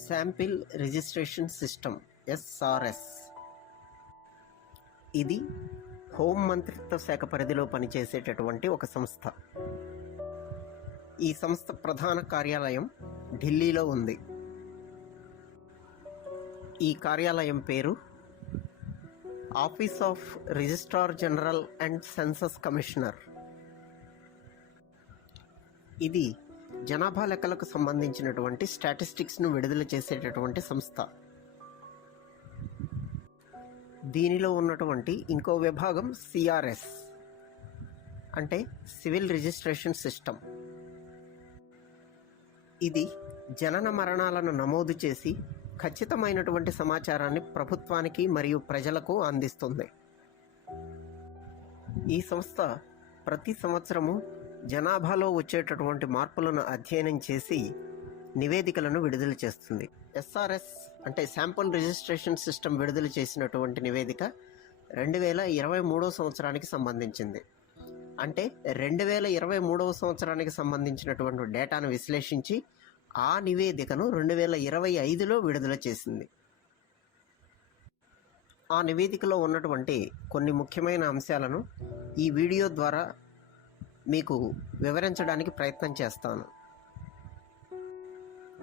Sample registration system SRS. ఇది home మంత్రిత్వ శాఖ పరిధిలో పనిచేసేటటువంటి ఒక సంస్థ. ఈ సంస్థ ప్రధాన కార్యాలయం ఢిల్లీలో ఉంది. ఈ కార్యాలయం పేరు office of registrar general and census commissioner. ఇది జనాభా లెక్కలకు సంబంధించినటువంటి స్టాటిస్టిక్స్ను విడుదల చేసేటటువంటి సంస్థ. దీనిలో ఉన్నటువంటి ఇంకో విభాగం సిఆర్ఎస్ అంటే సివిల్ రిజిస్ట్రేషన్ సిస్టమ్. ఇది జనన మరణాలను నమోదు చేసి ఖచ్చితమైనటువంటి సమాచారాన్ని ప్రభుత్వానికి మరియు ప్రజలకు అందిస్తుంది. ఈ సంస్థ ప్రతి సంవత్సరము జనాభాలో వచ్చేటటువంటి మార్పులను అధ్యయనం చేసి నివేదికలను విడుదల చేస్తుంది. ఎస్ఆర్ఎస్ అంటే శాంపుల్ రిజిస్ట్రేషన్ సిస్టమ్ విడుదల చేసినటువంటి నివేదిక 2023 సంవత్సరానికి సంబంధించింది. అంటే 2023 సంవత్సరానికి సంబంధించినటువంటి డేటాను విశ్లేషించి ఆ నివేదికను 2025లో విడుదల చేసింది. ఆ నివేదికలో ఉన్నటువంటి కొన్ని ముఖ్యమైన అంశాలను ఈ వీడియో ద్వారా మీకు వివరించడానికి ప్రయత్నం చేస్తాను.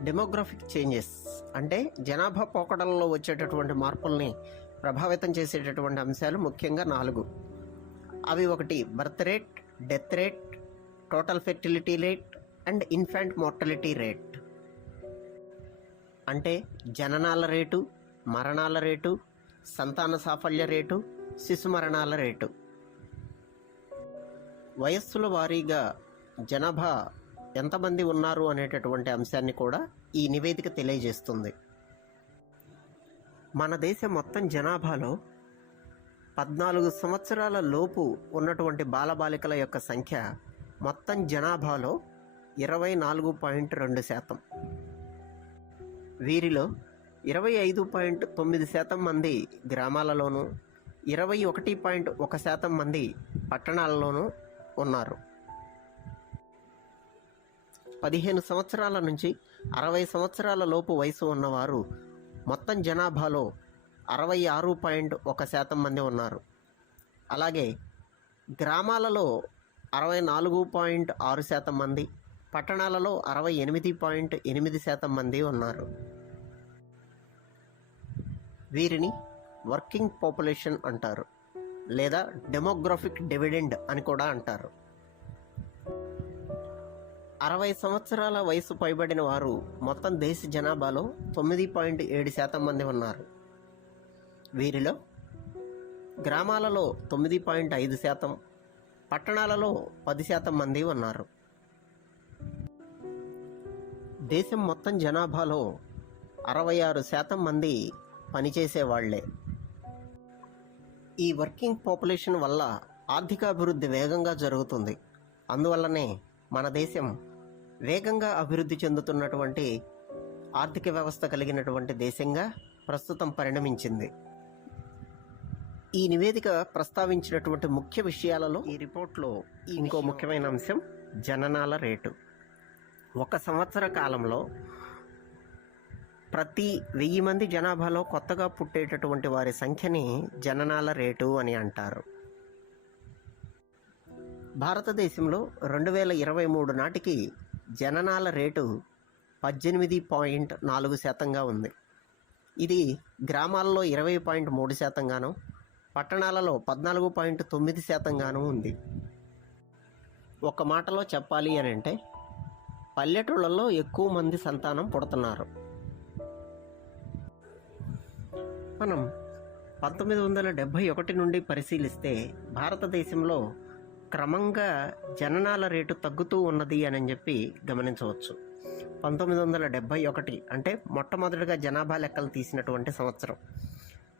డెమోగ్రఫిక్ చేంజెస్ అంటే జనాభా పోకడలలో వచ్చేటటువంటి మార్పుల్ని ప్రభావితం చేసేటటువంటి అంశాలు ముఖ్యంగా 4. అవి 1 birth rate, death rate, total fertility rate and infant mortality rate. అంటే జననాల రేటు, మరణాల రేటు, సంతాన సాఫల్య రేటు, శిశు మరణాల రేటు. వయస్సుల వారీగా జనాభా ఎంతమంది ఉన్నారు అనేటటువంటి అంశాన్ని కూడా ఈ నివేదిక తెలియజేస్తుంది. మన దేశ మొత్తం జనాభాలో 14 సంవత్సరాల లోపు ఉన్నటువంటి బాలబాలికల యొక్క సంఖ్య మొత్తం జనాభాలో 24.2%. వీరిలో 25.9% మంది గ్రామాలలోనూ 21.1% మంది పట్టణాలలోనూ ఉన్నారు. 15 సంవత్సరాల నుంచి 60 సంవత్సరాల లోపు వయసు ఉన్నవారు మొత్తం జనాభాలో 66.1% మంది ఉన్నారు. అలాగే గ్రామాలలో 64.6% మంది, పట్టణాలలో 68.8% మంది ఉన్నారు. వీరిని వర్కింగ్ పాపులేషన్ అంటారు, లేదా డెమోగ్రఫిక్ డివిడెండ్ అని కూడా అంటారు. 60 సంవత్సరాల వయసు పైబడిన వారు మొత్తం దేశ జనాభాలో 9.7% మంది ఉన్నారు. వీరిలో గ్రామాలలో 9.5%, పట్టణాలలో 10% మంది ఉన్నారు. దేశం మొత్తం జనాభాలో 66% మంది పనిచేసేవాళ్లే. ఈ వర్కింగ్ పాపులేషన్ వల్ల ఆర్థికాభివృద్ధి వేగంగా జరుగుతుంది. అందువల్లనే మన దేశం వేగంగా అభివృద్ధి చెందుతున్నటువంటి ఆర్థిక వ్యవస్థ కలిగినటువంటి దేశంగా ప్రస్తుతం పరిణమించింది. ఈ నివేదిక ప్రస్తావించినటువంటి ముఖ్య విషయాలలో ఈ రిపోర్ట్లో ఇంకో ముఖ్యమైన అంశం జననాల రేటు. 1 సంవత్సర కాలంలో ప్రతి 1000 మంది జనాభాలో కొత్తగా పుట్టేటటువంటి వారి సంఖ్యని జననాల రేటు అని అంటారు. భారతదేశంలో 2023 నాటికి జననాల రేటు 18.4%గా ఉంది. ఇది గ్రామాలలో 20.3%గాను, పట్టణాలలో 14.9%గాను ఉంది. ఒక మాటలో చెప్పాలి అని అంటే పల్లెటూళ్ళల్లో ఎక్కువ మంది సంతానం పుడుతున్నారు. మనం 1971 నుండి పరిశీలిస్తే భారతదేశంలో క్రమంగా జననాల రేటు తగ్గుతూ ఉన్నది అని చెప్పి గమనించవచ్చు. 1971 అంటే మొట్టమొదటిగా జనాభా లెక్కలు తీసినటువంటి సంవత్సరం.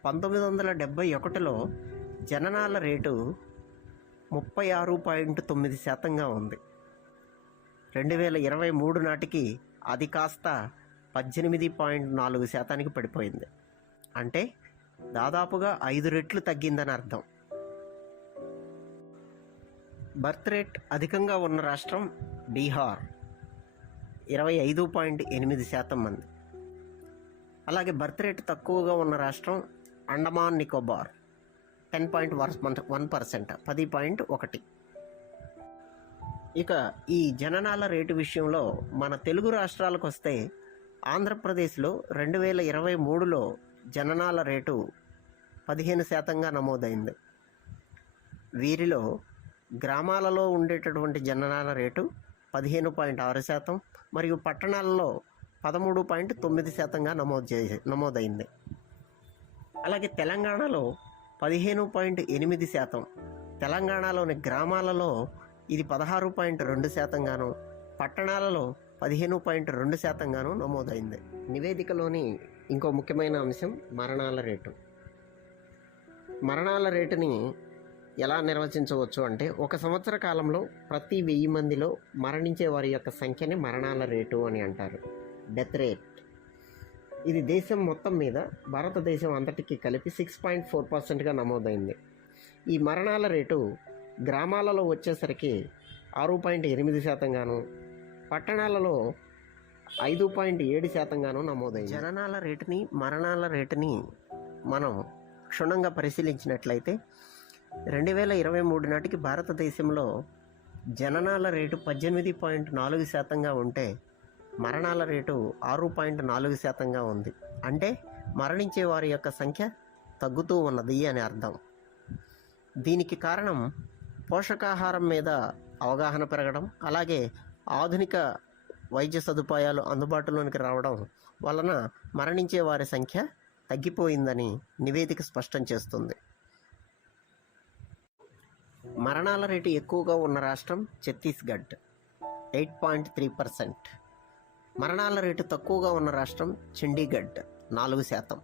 1971లో జననాల రేటు 36.9%గా ఉంది. 2023 నాటికి అది కాస్త 18.4%కి పడిపోయింది. అంటే దాదాపుగా 5 రెట్లు తగ్గిందని అర్థం. బర్త్ రేట్ అధికంగా ఉన్న రాష్ట్రం బీహార్, 25.8% మంది. అలాగే బర్త్ రేట్ తక్కువగా ఉన్న రాష్ట్రం అండమాన్ నికోబార్ 10.1%, 10.1. ఇక ఈ జననాల రేటు విషయంలో మన తెలుగు రాష్ట్రాలకు వస్తే ఆంధ్రప్రదేశ్లో 2023లో జననాల రేటు 15% నమోదైంది. వీరిలో గ్రామాలలో ఉండేటటువంటి జననాల రేటు 15.6% మరియు పట్టణాలలో 13.9% నమోదైంది. అలాగే తెలంగాణలో 15.8%, తెలంగాణలోని గ్రామాలలో ఇది 16.2%గాను, పట్టణాలలో 15.2%గాను నమోదైంది. నివేదికలోని ఇంకో ముఖ్యమైన అంశం మరణాల రేటు. మరణాల రేటుని ఎలా నిర్వచించవచ్చు అంటే, ఒక సంవత్సర కాలంలో ప్రతి 1000 మందిలో మరణించే వారి యొక్క సంఖ్యని మరణాల రేటు అని అంటారు, డెత్ రేట్. ఇది దేశం మొత్తం మీద భారతదేశం అంతటికి కలిపి 6.4%గా నమోదైంది. ఈ మరణాల రేటు గ్రామాలలో వచ్చేసరికి 6.8%గాను, పట్టణాలలో 5.7%గాను నమోదైంది. జననాల రేటుని మరణాల రేటుని మనం క్షుణ్ణంగా పరిశీలించినట్లయితే 2023 నాటికి భారతదేశంలో జననాల రేటు 18.4%గా ఉంటే మరణాల రేటు 6.4%గా ఉంది. అంటే మరణించే వారి యొక్క సంఖ్య తగ్గుతూ ఉన్నది అని అర్థం. దీనికి కారణం పోషకాహారం మీద అవగాహన పెరగడం, అలాగే ఆధునిక వైద్య సదుపాయాలు అందుబాటులోనికి రావడం వలన మరణించే వారి సంఖ్య తగ్గిపోయిందని నివేదిక స్పష్టం చేస్తుంది. మరణాల రేటు ఎక్కువగా ఉన్న రాష్ట్రం ఛత్తీస్గఢ్ 8.3%. మరణాల రేటు తక్కువగా ఉన్న రాష్ట్రం చండీగఢ్ 4%.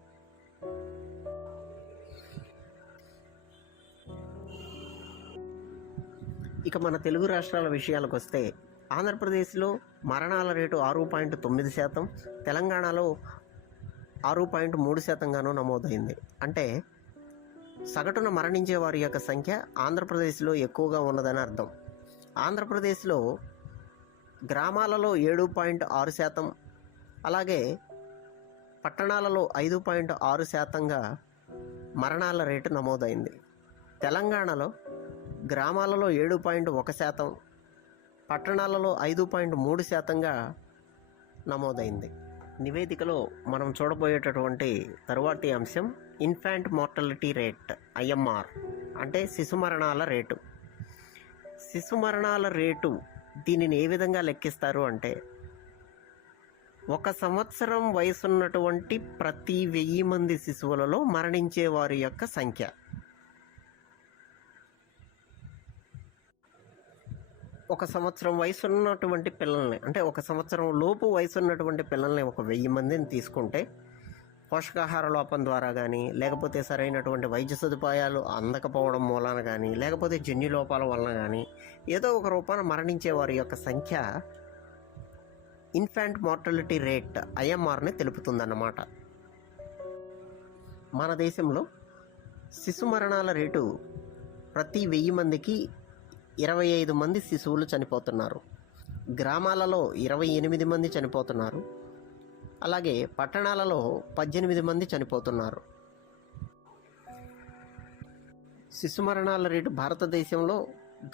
ఇక మన తెలుగు రాష్ట్రాల విషయాలకు వస్తే ఆంధ్రప్రదేశ్లో మరణాల రేటు 6.9%, తెలంగాణలో 6.3%గాను నమోదైంది. అంటే సగటున మరణించే వారి యొక్క సంఖ్య ఆంధ్రప్రదేశ్లో ఎక్కువగా ఉన్నదని అర్థం. ఆంధ్రప్రదేశ్లో గ్రామాలలో 7.6%, అలాగే పట్టణాలలో 5.6%గా మరణాల రేటు నమోదైంది. తెలంగాణలో గ్రామాలలో 7.1%, పట్టణాలలో 5.3%గా నమోదైంది. నివేదికలో మనం చూడబోయేటటువంటి తరువాతి అంశం ఇన్ఫాంట్ మార్టాలిటీ రేట్, IMR, అంటే శిశు మరణాల రేటు. శిశు మరణాల రేటు దీనిని ఏ విధంగా లెక్కిస్తారు అంటే, 1 సంవత్సరం వయసున్నటువంటి ప్రతి 1000 మంది శిశువులలో మరణించే వారి యొక్క సంఖ్య. ఒక సంవత్సరం వయసున్నటువంటి పిల్లల్ని, అంటే 1 సంవత్సరం లోపు వయసున్నటువంటి పిల్లల్ని 1000 మందిని తీసుకుంటే పోషకాహార లోపం ద్వారా కానీ, లేకపోతే సరైనటువంటి వైద్య సదుపాయాలు అందకపోవడం మూలాన కానీ, లేకపోతే జన్యు లోపాల వలన కానీ ఏదో ఒక రూపాన మరణించే వారి యొక్క సంఖ్య ఇన్ఫాంట్ మార్టాలిటీ రేట్, IMRని తెలుపుతుందన్నమాట. మన దేశంలో శిశు మరణాల రేటు ప్రతి 1000 మందికి 25 మంది శిశువులు చనిపోతున్నారు. గ్రామాలలో 28 మంది చనిపోతున్నారు. అలాగే పట్టణాలలో 18 మంది చనిపోతున్నారు. శిశు మరణాల రేటు భారతదేశంలో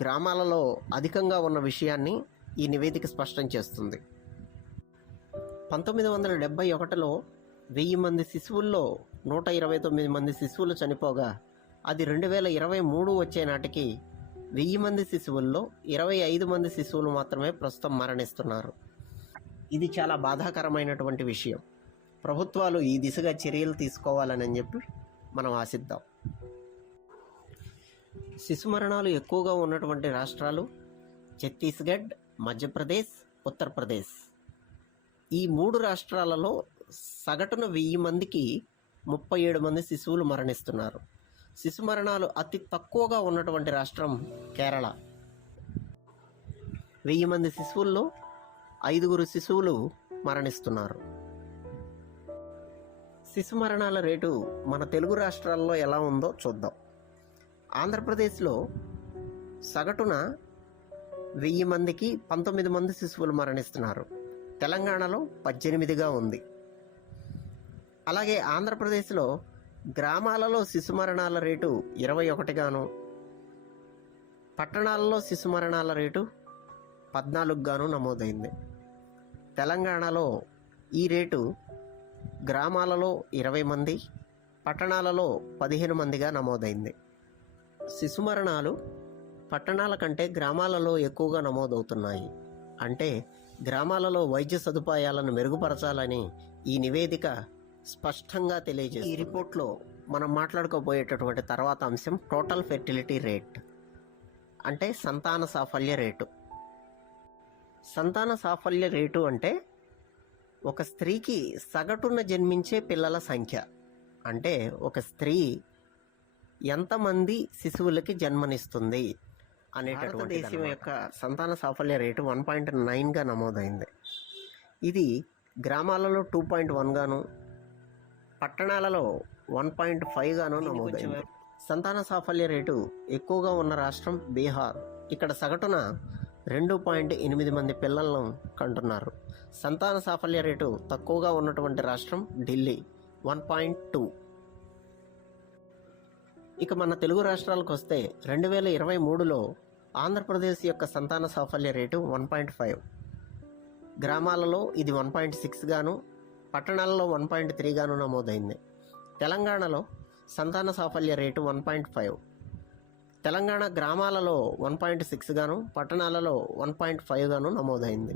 గ్రామాలలో అధికంగా ఉన్న విషయాన్ని ఈ నివేదిక స్పష్టం చేస్తుంది. 1971లో 1000 మంది శిశువుల్లో 129 మంది శిశువులు చనిపోగా, అది 2023 వచ్చే నాటికి 1000 మంది శిశువుల్లో 25 మంది శిశువులు మాత్రమే ప్రస్తుతం మరణిస్తున్నారు. ఇది చాలా బాధాకరమైనటువంటి విషయం. ప్రభుత్వాలు ఈ దిశగా చర్యలు తీసుకోవాలని చెప్పి మనం ఆశిద్దాం. శిశు మరణాలు ఎక్కువగా ఉన్నటువంటి రాష్ట్రాలు ఛత్తీస్గఢ్, మధ్యప్రదేశ్, ఉత్తరప్రదేశ్. ఈ 3 రాష్ట్రాలలో సగటున 1000 మందికి 37 మంది శిశువులు మరణిస్తున్నారు. శిశు మరణాలు అతి తక్కువగా ఉన్నటువంటి రాష్ట్రం కేరళ. 1000 మంది శిశువుల్లో 5 శిశువులు మరణిస్తున్నారు. శిశు మరణాల రేటు మన తెలుగు రాష్ట్రాల్లో ఎలా ఉందో చూద్దాం. ఆంధ్రప్రదేశ్లో సగటున 1000 మందికి 19 మంది శిశువులు మరణిస్తున్నారు. తెలంగాణలో 18గా ఉంది. అలాగే ఆంధ్రప్రదేశ్లో గ్రామాలలో శిశు మరణాల రేటు 21 గాను, పట్టణాలలో శిశు మరణాల రేటు 14 గాను నమోదైంది. తెలంగాణలో ఈ రేటు గ్రామాలలో 20 మంది, పట్టణాలలో 15 మందిగా నమోదైంది. శిశు మరణాలు పట్టణాల కంటే గ్రామాలలో ఎక్కువగా నమోదవుతున్నాయి. అంటే గ్రామాలలో వైద్య సదుపాయాలను మెరుగుపరచాలని ఈ నివేదిక స్పష్టంగా తెలియజేస్తుంది. ఈ రిపోర్ట్లో మనం మాట్లాడుకోబోయేటటువంటి తర్వాత అంశం టోటల్ ఫెర్టిలిటీ రేట్, అంటే సంతాన సాఫల్య రేటు. సంతాన సాఫల్య రేటు అంటే ఒక స్త్రీకి సగటున జన్మించే పిల్లల సంఖ్య. అంటే ఒక స్త్రీ ఎంతమంది శిశువులకి జన్మనిస్తుంది అనేటటువంటి దేశం యొక్క సంతాన సాఫల్య రేటు 1.9గా నమోదైంది. ఇది గ్రామాలలో 2.1 గాను, పట్టణాలలో 1.5 గాను నమోదైంది. సంతాన సాఫల్య రేటు ఎక్కువగా ఉన్న రాష్ట్రం బీహార్. ఇక్కడ సగటున 2.8 మంది పిల్లలను కంటున్నారు. సంతాన సాఫల్య రేటు తక్కువగా ఉన్నటువంటి రాష్ట్రం ఢిల్లీ, 1.2. ఇక మన తెలుగు రాష్ట్రాలకు వస్తే 2023లో ఆంధ్రప్రదేశ్ యొక్క సంతాన సాఫల్య రేటు 1.5. గ్రామాలలో ఇది 1.6 గాను, పట్టణాలలో 1.3 గాను నమోదైంది. తెలంగాణలో సంతాన సాఫల్య రేటు 1.5. తెలంగాణ గ్రామాలలో 1.6 గాను, పట్టణాలలో 1.5 గాను నమోదైంది.